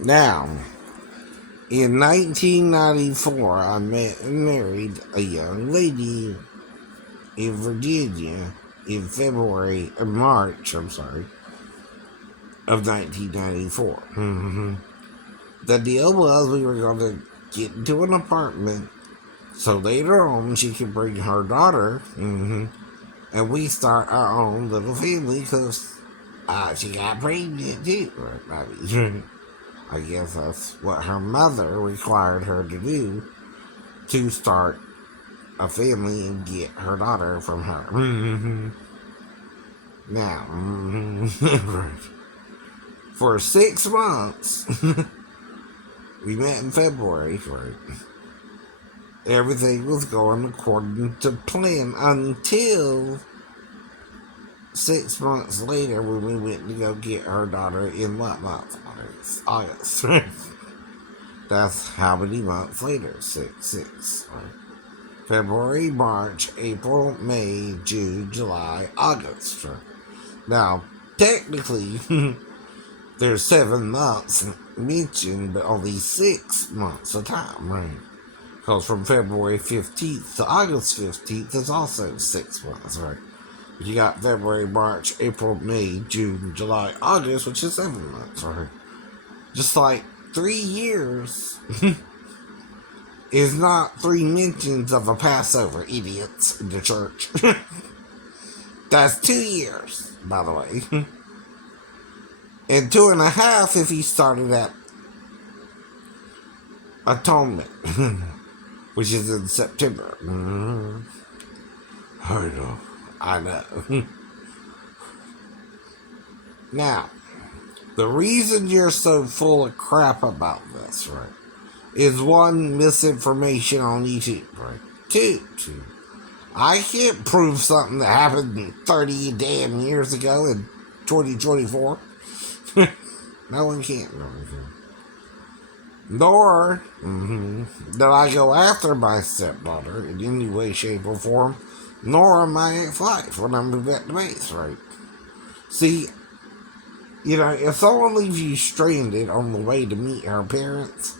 Now, in 1994, I met and married a young lady in Virginia in March, of 1994. The deal was we were going to get into an apartment so later on she could bring her daughter, and we start our own little family because she got pregnant too. I guess that's what her mother required her to do to start a family and get her daughter from her. Now, for 6 months, we met in February, right? Everything was going according to plan until 6 months later when we went to go get her daughter in what month? August. That's how many months later? Six. Right? February, March, April, May, June, July, August. Right? Now, technically, there's 7 months mentioned, but only 6 months of time, right? Because from February 15th to August 15th is also 6 months, right? You got February, March, April, May, June, July, August, which is 7 months, right? Just like 3 years is not 3 mentions of a Passover, idiots, in the church. That's 2 years, by the way. And 2.5 if he started at Atonement, which is in September. I know. Now, the reason you're so full of crap about this, right, is one, misinformation on YouTube, right? Two, I can't prove something that happened 30 damn years ago in 2024. No one can. Nor did I go after my stepdaughter in any way, shape, or form, nor my ex-wife when I moved back to base, right? See, if someone leaves you stranded on the way to meet her parents,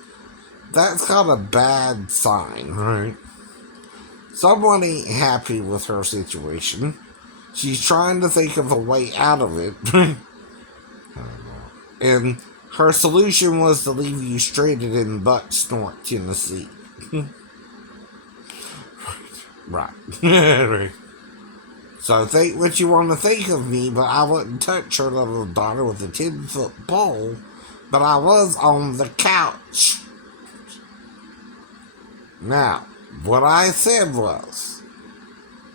that's kind of a bad sign, right? Someone ain't happy with her situation. She's trying to think of a way out of it. And her solution was to leave you stranded in Bucksnort, Tennessee. Right. Right. So think what you want to think of me, but I wouldn't touch her little daughter with a 10-foot pole. But I was on the couch. Now, what I said was,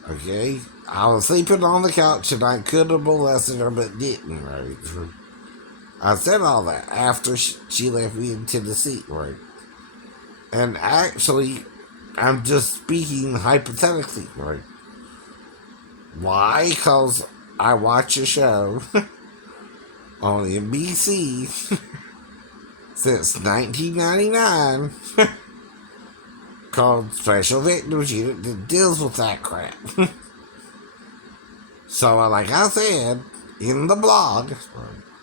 okay, I was sleeping on the couch and I could have molested her but didn't, right? I said all that after she left me in Tennessee, right? And actually, I'm just speaking hypothetically, right? Why? Because I watch a show on NBC since 1999 called Special Victims Unit that deals with that crap. So, like I said in the blog,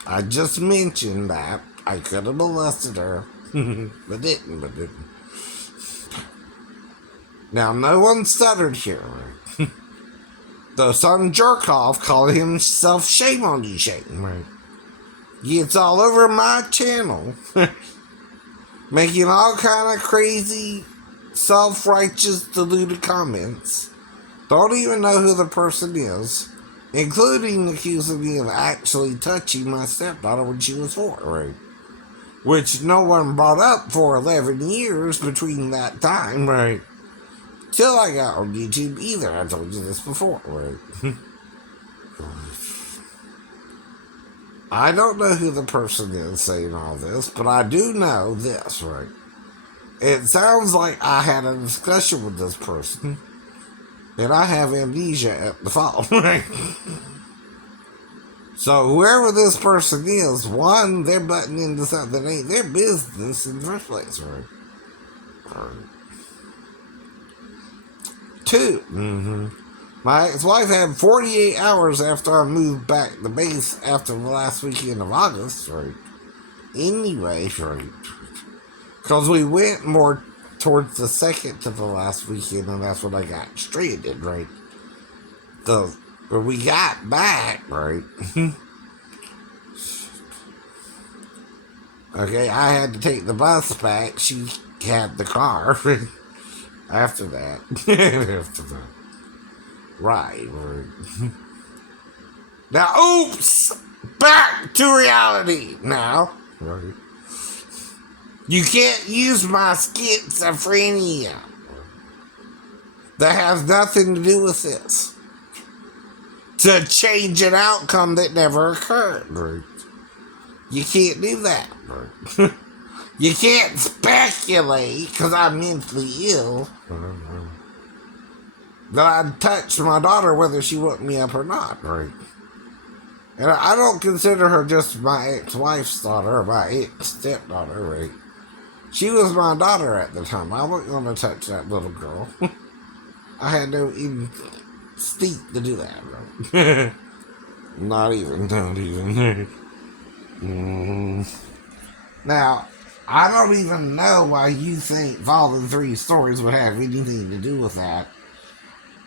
I just mentioned that I could have molested her, but didn't. Now, no one stuttered here. Though some jerk off called himself Shame on You, Shame. Right? Gets all over my channel, making all kind of crazy, self-righteous, deluded comments. Don't even know who the person is, including accusing me of actually touching my stepdaughter when she was 4, right? Which no one brought up for 11 years between that time, right? Till I got on YouTube either. I told you this before, right? I don't know who the person is saying all this, but I do know this, right? It sounds like I had a discussion with this person, and I have amnesia at the fault, right? So whoever this person is, one, they're butting into something that ain't their business in the first place, right? Two, my ex-wife had 48 hours after I moved back to base after the last weekend of August, right, Anyway, right? Because we went more towards the second to the last weekend, and that's when I got stranded, right? The when we got back, right? Okay, I had to take the bus back. She had the car. After that, after that, right? Now, oops! Back to reality now. Right. You can't use my schizophrenia. That has nothing to do with this. To change an outcome that never occurred. Right. You can't do that. Right. You can't speculate, because I'm mentally ill, that I'd touch my daughter whether she woke me up or not. Right. And I don't consider her just my ex-wife's daughter or my ex-stepdaughter, right? She was my daughter at the time. I wasn't going to touch that little girl. I had no instinct to do that, right? Not even. Now, I don't even know why you think following three stories would have anything to do with that.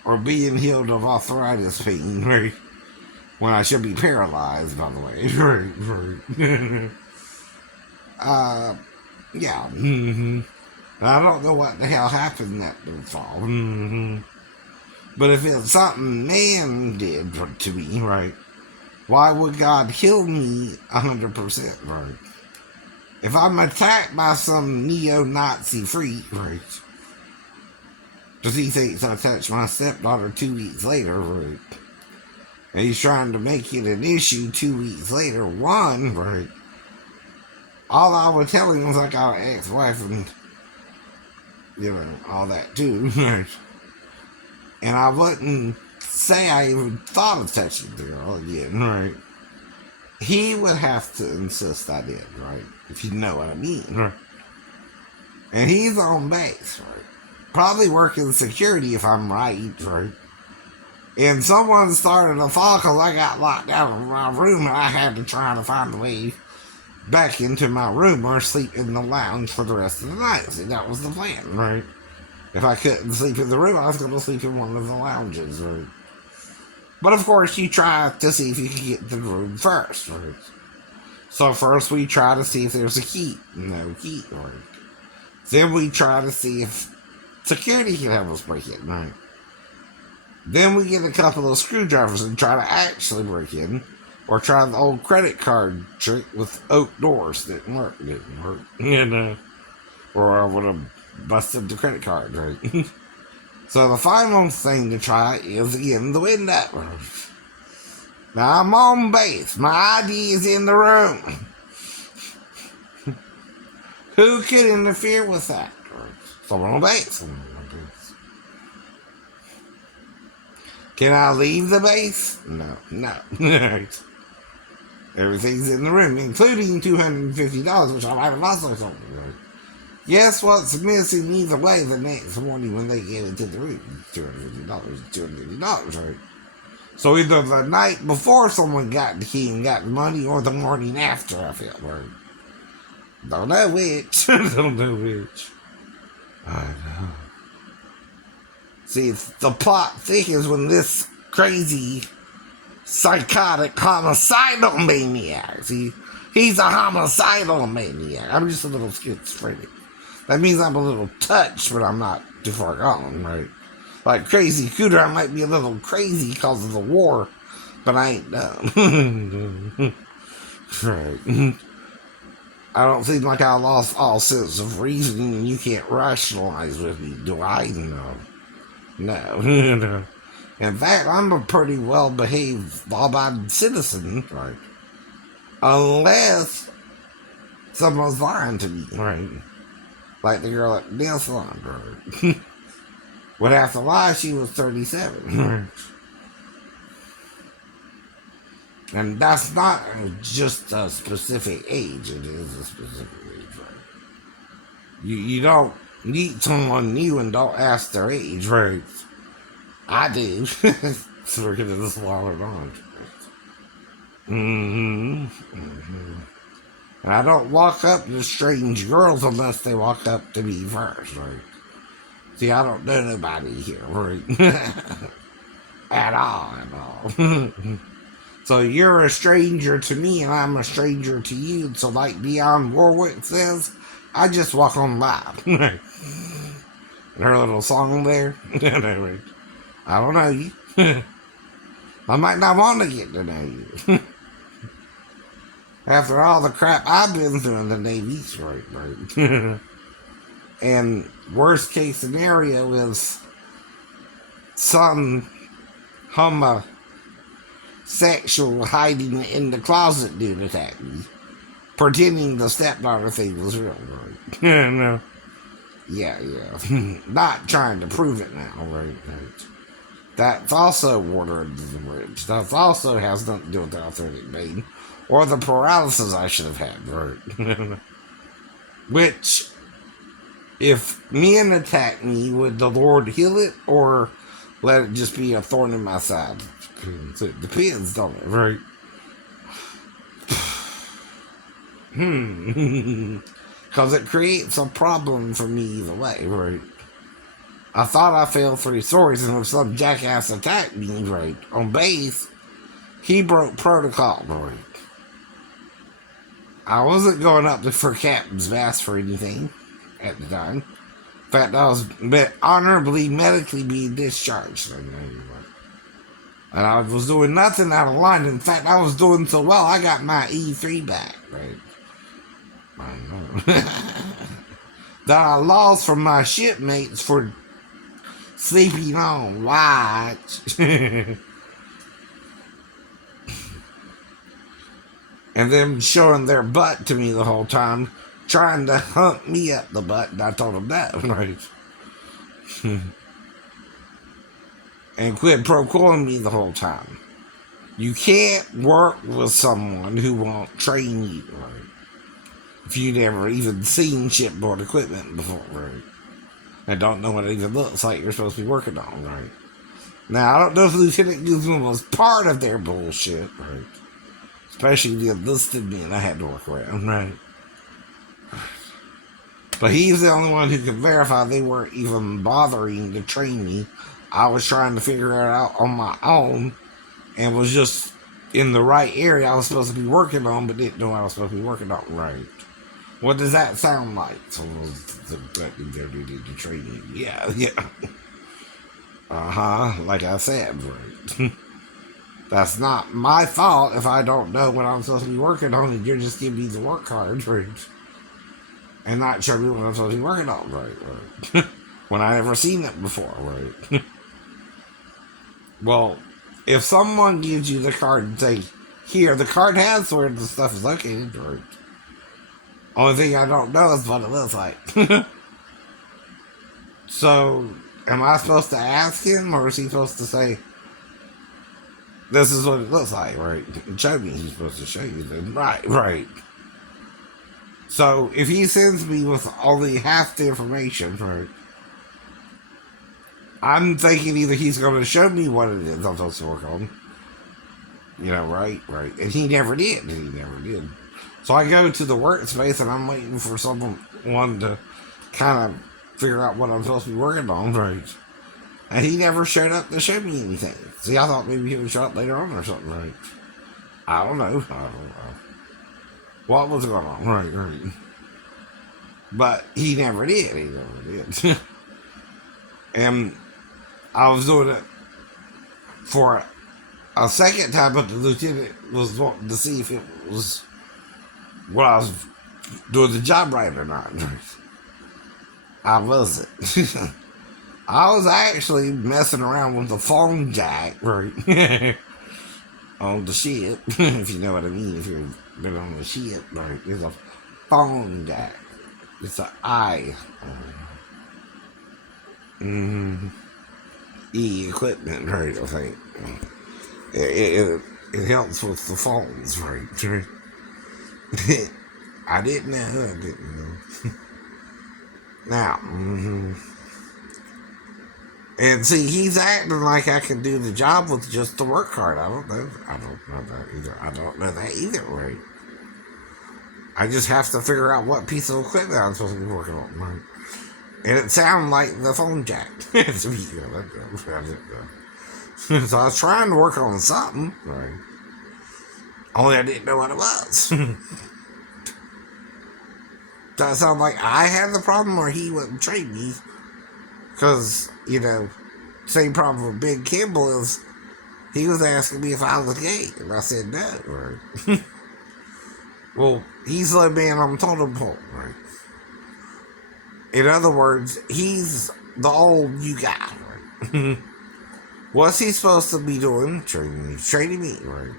Or being healed of arthritis pain, right? When I should be paralyzed, by the way. Right. Yeah. I don't know what the hell happened that fall. But if it's something man did to me, right, why would God heal me 100%, right? If I'm attacked by some neo-Nazi freak, right, because he thinks I touched my stepdaughter 2 weeks later, right, and he's trying to make it an issue 2 weeks later, one, right, all I was telling him was I got an ex-wife and, all that too, right? And I wouldn't say I even thought of touching the girl again, right? He would have to insist I did, right? If you know what I mean, right? And he's on base, right? Probably working security if I'm right, right? And someone started a fall because I got locked out of my room and I had to try to find a way back into my room or sleep in the lounge for the rest of the night. See, that was the plan, right? If I couldn't sleep in the room, I was going to sleep in one of the lounges, right? But of course, you try to see if you can get to the room first, right? So first we try to see if there's a key. No key, right? Then we try to see if security can help us break in, right? Then we get a couple of screwdrivers and try to actually break in. Or try the old credit card trick with oak doors. Didn't work. Or I would have busted the credit card, right? So the final thing to try is, again, the window. Now I'm on base. My ID is in the room. Who could interfere with that? Someone on base. Can I leave the base? No. Everything's in the room, including $250, which I might have also sold. Right? Guess what's missing either way the next morning when they get into the room? $250, right? So either the night before someone got the key and got the money, or the morning after, I feel, right? Don't know which. Don't know which. I know. See, the plot thickens when this crazy, psychotic, homicidal maniac. See, he's a homicidal maniac. I'm just a little schizophrenic. That means I'm a little touched, but I'm not too far gone, right? Like Crazy Cooter, I might be a little crazy because of the war, but I ain't dumb. Right. I don't seem like I lost all sense of reasoning and you can't rationalize with me, do I? No. No. In fact, I'm a pretty well-behaved, law-abiding citizen, right? Unless someone's lying to me, right? Like the girl at the nail salon, right? Would have to lie, she was 37, right? And that's not just a specific age, it is a specific age, right? You don't meet someone new and don't ask their age, right? I do. So we're gonna swallow it on. And I don't walk up to strange girls unless they walk up to me first, right? See, I don't know nobody here, right? At all. So you're a stranger to me and I'm a stranger to you. So like Dionne Warwick says, I just walk on by. Her little song there. I don't know you. I might not want to get to know you. After all the crap I've been through in the Navy, right. And worst case scenario is some homosexual hiding in the closet dude attack me, pretending the stepdaughter thing was real, right? No. Yeah. Not trying to prove it now, right? That's also water under the bridge. That also has nothing to do with the authentic pain or the paralysis I should have had, right? Which, if men attack me, would the Lord heal it or let it just be a thorn in my side? It depends, don't it, right? Because it creates a problem for me either way, right? I thought I failed 3 stories, and if some jackass attacked me, right, on base, he broke protocol, right? I wasn't going up for captain's mast for anything at the time. In fact, I was honorably medically being discharged. And I was doing nothing out of line. In fact, I was doing so well, I got my E3 back, right? I know. That I lost from my shipmates for sleeping on watch. And them showing their butt to me the whole time, trying to hump me up the butt, and I told them that, right? And quit pro quoing me the whole time. You can't work with someone who won't train you, right? If you've never even seen shipboard equipment before, right? And don't know what it even looks like you're supposed to be working on, right? Now, I don't know if Lieutenant Guzman was part of their bullshit, right? Especially the enlisted men I had to work around, right? But he's the only one who could verify they weren't even bothering to train me. I was trying to figure it out on my own and was just in the right area I was supposed to be working on, but didn't know what I was supposed to be working on, right? What does that sound like? So the training. Yeah. Like I said, right? That's not my fault if I don't know what I'm supposed to be working on and you're just giving me the work card, right? And not showing me what I'm supposed to be working on, right? When I never seen it before, right? Well, if someone gives you the card and say, here, the card has where the stuff is located, right? Only thing I don't know is what it looks like. So, am I supposed to ask him, or is he supposed to say, this is what it looks like, right? And show me. He's supposed to show you then. Right. So, if he sends me with only half the information, right, I'm thinking either he's going to show me what it is I'm supposed to work on. Right. And he never did. So I go to the workspace and I'm waiting for someone to kind of figure out what I'm supposed to be working on, right? And he never showed up to show me anything. See, I thought maybe he would show up later on or something, right? I don't know. What was going on, right? But he never did. And I was doing it for a second time, but the lieutenant was wanting to see if it was what I was doing the job right or not. I wasn't. I was actually messing around with the phone jack, right? On the ship, if you know what I mean. If you've been on the ship, right? There's a phone jack. It's an I. E-equipment, right? I think. It helps with the phones, right? I didn't know. Now, and see, he's acting like I can do the job with just the work card. I don't know that either, right? I just have to figure out what piece of equipment I'm supposed to be working on. Right? And it sounded like the phone jack. So I was trying to work on something. Right? Only I didn't know what it was. Does it sound like I had the problem or he wouldn't trade me? Because, same problem with Big Kimball is he was asking me if I was gay. And I said no. Right? Well, he's the man on the totem pole. Right? In other words, he's the old you guy. Right? What's he supposed to be doing? Trading me. Right?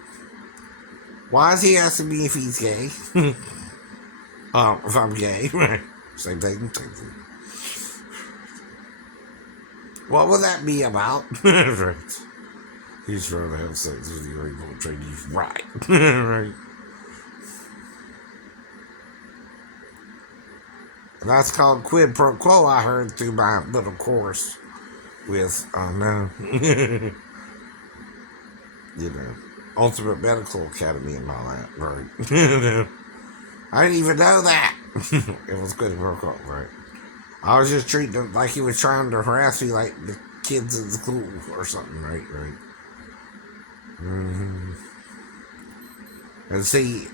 Why is he asking me if he's gay? If I'm gay, right? Same thing. What would that be about? Right. He's trying to have sex with you or he won't trade you. Right. Right. And that's called quid pro quo, I heard through my little course with, Ultimate Medical Academy and all that. Right. I didn't even know that. It was quid pro quo, right? I was just treating him like he was trying to harass me like the kids in school or something, right? Mm-hmm. And see,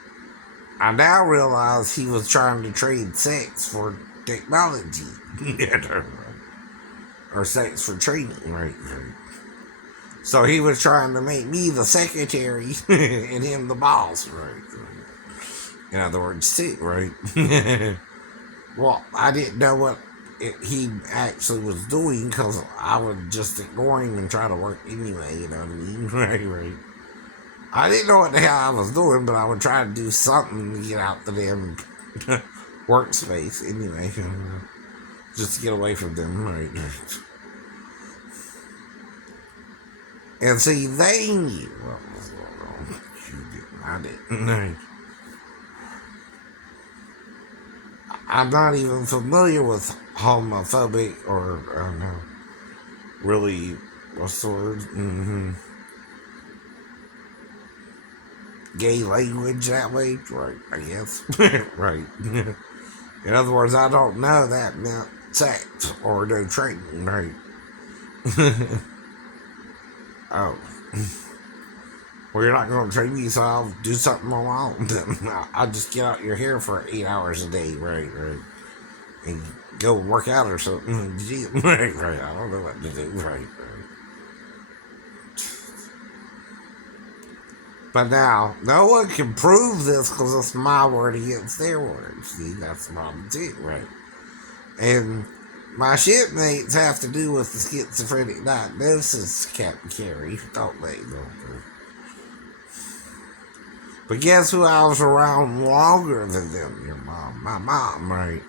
I now realize he was trying to trade sex for technology. Or sex for training, right? So he was trying to make me the secretary and him the boss, right? In other words, too, right? Well, I didn't know what he actually was doing because I would just ignore him and try to work anyway, you know what I mean? Right. I didn't know what the hell I was doing, but I would try to do something to get out the damn workspace anyway. Just to get away from them, right? And see, they knew what was going on. You didn't. I didn't. I'm not even familiar with homophobic or, I don't know, really, what's the word? Mm-hmm. Gay language that way? Right, I guess. Right. In other words, I don't know that meant sex or no training, right? Oh. Well, you're not going to train me, so I'll do something on my own. I'll just get out your hair for 8 hours a day, right? And go work out or something. Right. I don't know what to do, right. But now, no one can prove this because it's my word against their word. See, that's the problem too, right? And my shipmates have to do with the schizophrenic diagnosis, Captain Carey, don't they? But guess who I was around longer than them? Your mom. My mom, right?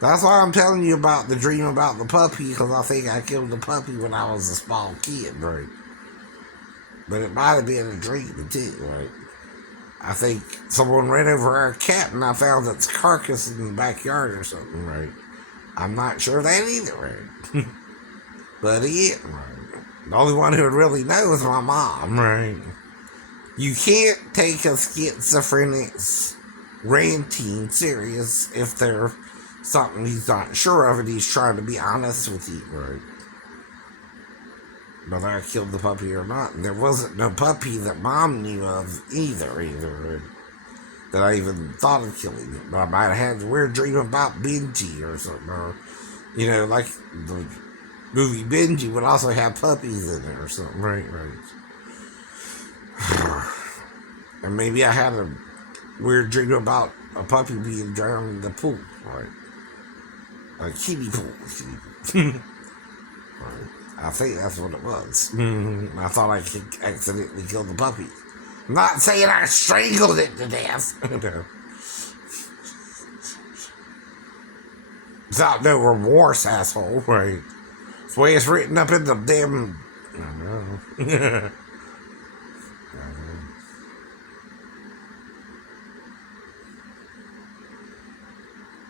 That's why I'm telling you about the dream about the puppy, because I think I killed the puppy when I was a small kid, right? But it might have been a dream, too, right? I think someone ran over our cat and I found its carcass in the backyard or something, right? I'm not sure that either, right? But yeah, right? The only one who would really know is my mom, right? You can't take a schizophrenic's ranting serious if they're something he's not sure of and he's trying to be honest with you, right? Whether I killed the puppy or not. And there wasn't no puppy that Mom knew of either, right? That I even thought of killing it. But I might have had a weird dream about Benji or something. Or, like the movie Benji would also have puppies in it or something, right? And maybe I had a weird dream about a puppy being drowned in the pool, right? A kiddie pool. Right. I think that's what it was. I thought I accidentally killed the puppy. I'm not saying I strangled it to death. No. Without no remorse, asshole. Right. It's the way it's written up in the damn... I know.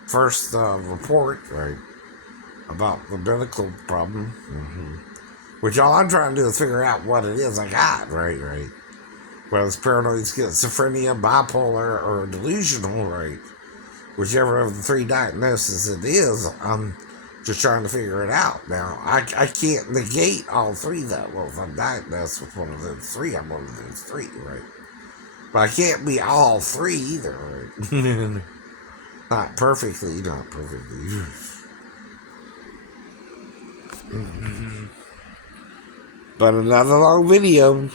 First report, right, about the medical problem, which all I'm trying to do is figure out what it is I got, right. whether it's paranoid schizophrenia, bipolar, or delusional, right? Whichever of the three diagnoses it is, I'm just trying to figure it out. Now, I can't negate all three that. Well, if I'm diagnosed with one of those three, I'm one of those three, right? But I can't be all three either, right? Not perfectly. But another long video.